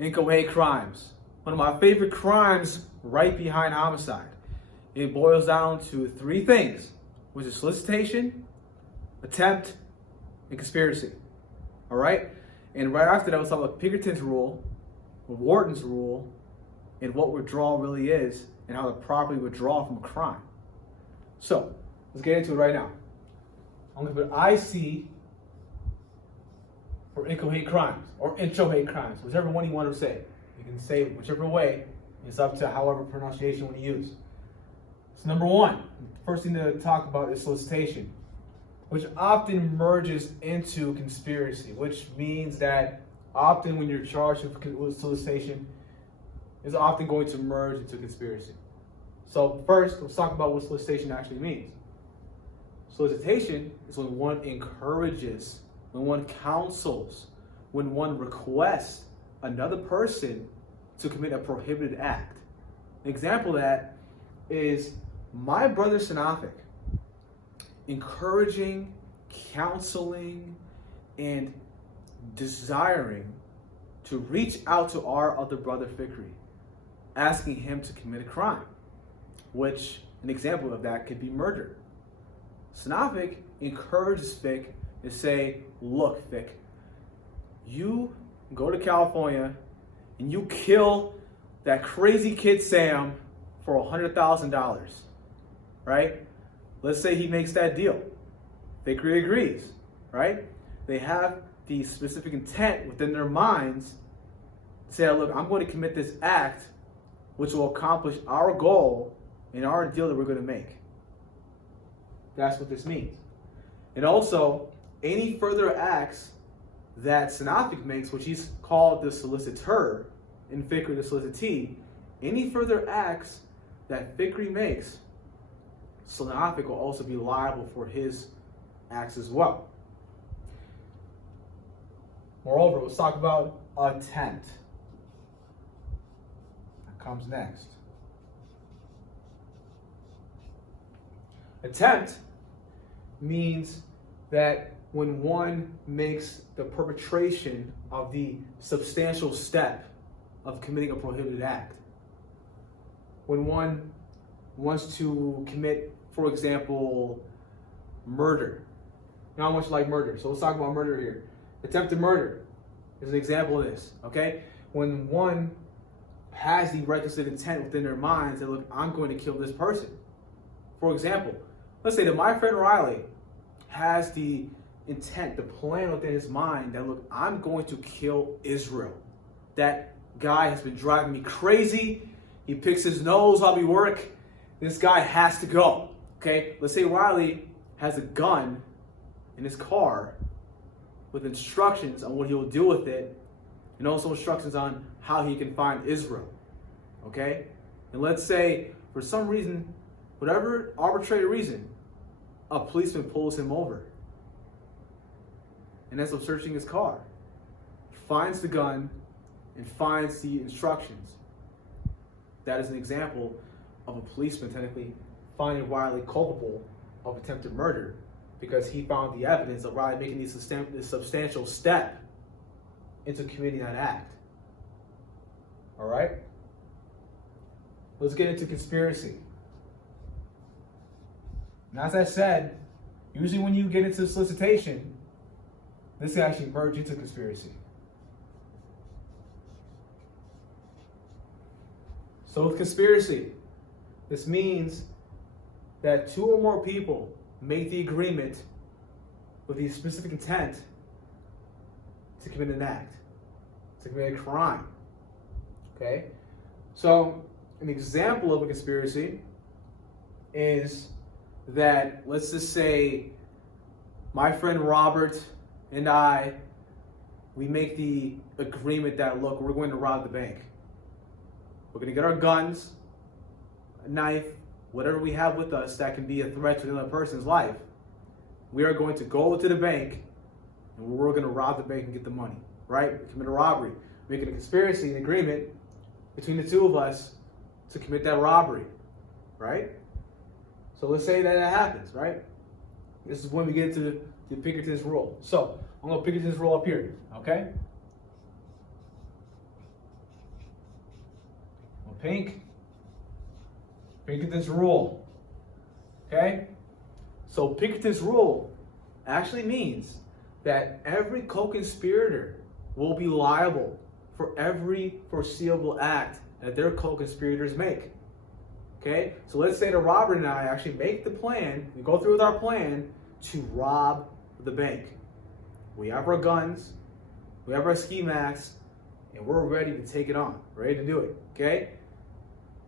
Inchoate crimes. One of my favorite crimes right behind homicide. It boils down to three things, which is solicitation, attempt, and conspiracy. All right? And right after that, we'll talk about Pinkerton's Rule, Wharton's Rule, and what withdrawal really is, and how to properly withdraw from a crime. So, let's get into it right now. I'm going to put IC for inchoate crimes, or inchoate crimes, whichever one you want to say. You can say it whichever way. It's up to however pronunciation you want to use. So number one, first thing to talk about is solicitation, which often merges into conspiracy, which means that often when you're charged with solicitation, it's often going to merge into conspiracy. So first, let's talk about what solicitation actually means. Solicitation is when one encourages, when one counsels, when one requests another person to commit a prohibited act. An example of that is my brother Sanafik encouraging, counseling, and desiring to reach out to our other brother Fikri, asking him to commit a crime, which an example of that could be murder. Sanafik encourages Fik to say, look, Fik, you go to California and you kill that crazy kid Sam for $100,000, right? Let's say he makes that deal. Fikri agrees, right? They have the specific intent within their minds to say, look, I'm going to commit this act which will accomplish our goal and our deal that we're going to make. That's what this means. And also, any further acts that Sanafik makes, which he's called the solicitor, and Fikri the solicitee, any further acts that Fikri makes, Sanafik will also be liable for his acts as well. Moreover, let's talk about attempt. That comes next. Attempt means that when one makes the perpetration of the substantial step of committing a prohibited act. When one wants to commit, for example, murder. Not much like murder, so let's talk about murder here. Attempted murder is an example of this, okay? When one has the requisite intent within their minds that, look, I'm going to kill this person. For example, let's say that my friend Riley has the intent, the plan within his mind that, look, I'm going to kill Israel. That guy has been driving me crazy. He picks his nose while we work. This guy has to go, okay? Let's say Riley has a gun in his car with instructions on what he will do with it, and also instructions on how he can find Israel, okay? And let's say, for some reason, whatever arbitrary reason, a policeman pulls him over and ends up searching his car, finds the gun, and finds the instructions. That is an example of a policeman technically finding Riley culpable of attempted murder because he found the evidence of Riley making this substantial step into committing that act. All right? Let's get into conspiracy. Now, as I said, usually when you get into solicitation, this can actually merge into conspiracy. So with conspiracy, this means that two or more people make the agreement with the specific intent to commit an act, to commit a crime. Okay? So an example of a conspiracy is that, let's just say, my friend Robert and I, we make the agreement that, look, we're going to rob the bank. We're going to get our guns, a knife, whatever we have with us that can be a threat to another person's life. We are going to go to the bank and we're going to rob the bank and get the money, right? We commit a robbery. Making a conspiracy, an agreement between the two of us to commit that robbery, right? So let's say that happens, right? This is when we get into the Pinkerton's Rule. So I'm going to Pinkerton's Rule up here, okay? Pinkerton's Rule. Okay? So Pinkerton's Rule actually means that every co-conspirator will be liable for every foreseeable act that their co-conspirators make. Okay? So let's say that Robert and I actually make the plan, we go through with our plan to rob the bank. We have our guns, we have our ski masks, and we're ready to take it on, ready to do it. Okay?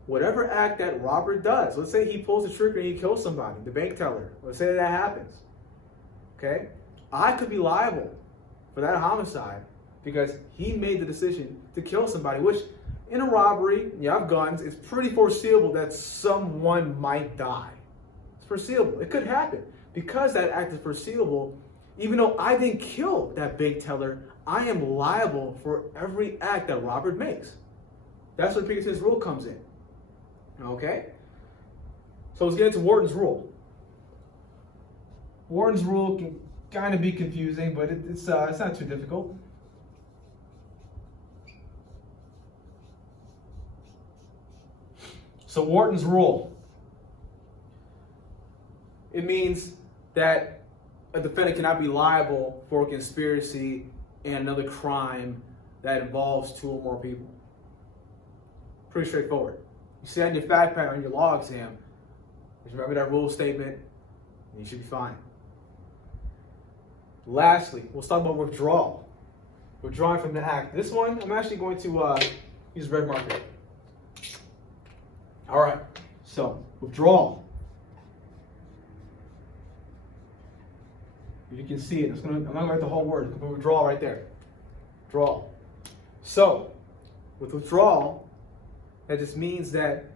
Whatever act that Robert does, let's say he pulls the trigger and he kills somebody, the bank teller, let's say that happens. Okay? I could be liable for that homicide because he made the decision to kill somebody, which in a robbery, you have guns, it's pretty foreseeable that someone might die. It's foreseeable. It could happen. Because that act is foreseeable, even though I didn't kill that bank teller, I am liable for every act that Robert makes. That's where Pinkerton's Rule comes in. Okay? So let's get into Wharton's Rule. Wharton's Rule can kind of be confusing, but it's not too difficult. So Wharton's Rule, it means that a defendant cannot be liable for a conspiracy and another crime that involves two or more people. Pretty straightforward. You see that in your fact pattern on your law exam. Just remember that rule statement, and you should be fine. Lastly, we'll talk about withdrawal. Withdrawing from the act. This one, I'm actually going to use red marker. All right, so withdrawal. If you can see it, I'm not going to write the whole word. I'm going to put withdrawal right there. Withdrawal. So, with withdrawal, that just means that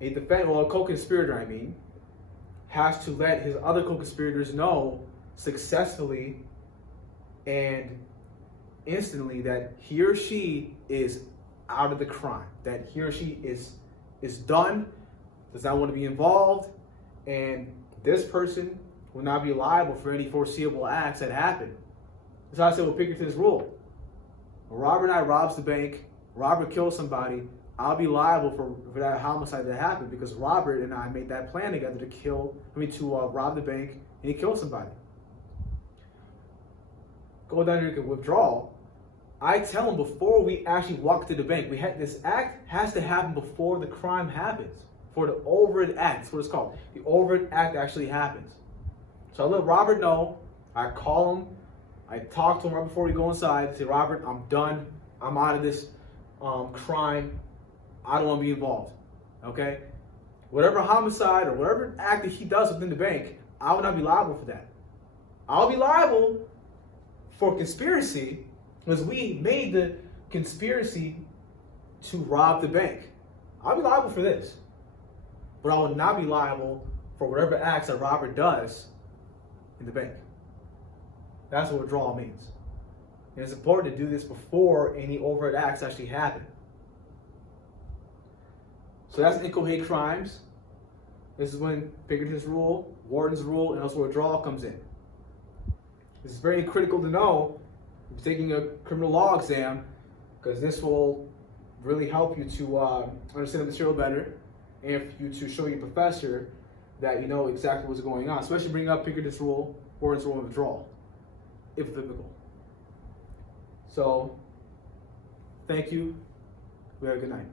a defendant, or a co-conspirator, has to let his other co-conspirators know successfully and instantly that he or she is out of the crime, that he or she is done, does not want to be involved, and this person will not be liable for any foreseeable acts that happen. That's how I said with Pinkerton's Rule. When Robert and I robs the bank, Robert kills somebody, I'll be liable for that homicide that happened because Robert and I made that plan together to rob the bank and he killed somebody. Go down here to withdrawal. I tell him before we actually walk to the bank, this act has to happen before the crime happens. For the overt act, that's what it's called. The overt act actually happens. So I let Robert know. I call him. I talk to him right before we go inside. I say, Robert, I'm done. I'm out of this crime. I don't want to be involved. Okay? Whatever homicide or whatever act that he does within the bank, I will not be liable for that. I'll be liable for conspiracy because we made the conspiracy to rob the bank. I'll be liable for this. But I will not be liable for whatever acts that Robert does in the bank. That's what withdrawal means. And it's important to do this before any overt acts actually happen. So that's Inchoate crimes. This is when Pinkerton's Rule, Wharton's Rule, and also withdrawal comes in. This is very critical to know if you're taking a criminal law exam, because this will really help you to understand the material better, and for you to show your professor that you know exactly what's going on, especially bringing up Pinkerton's Rule, Wharton's Rule, and withdrawal, if applicable. So, thank you. We have a good night.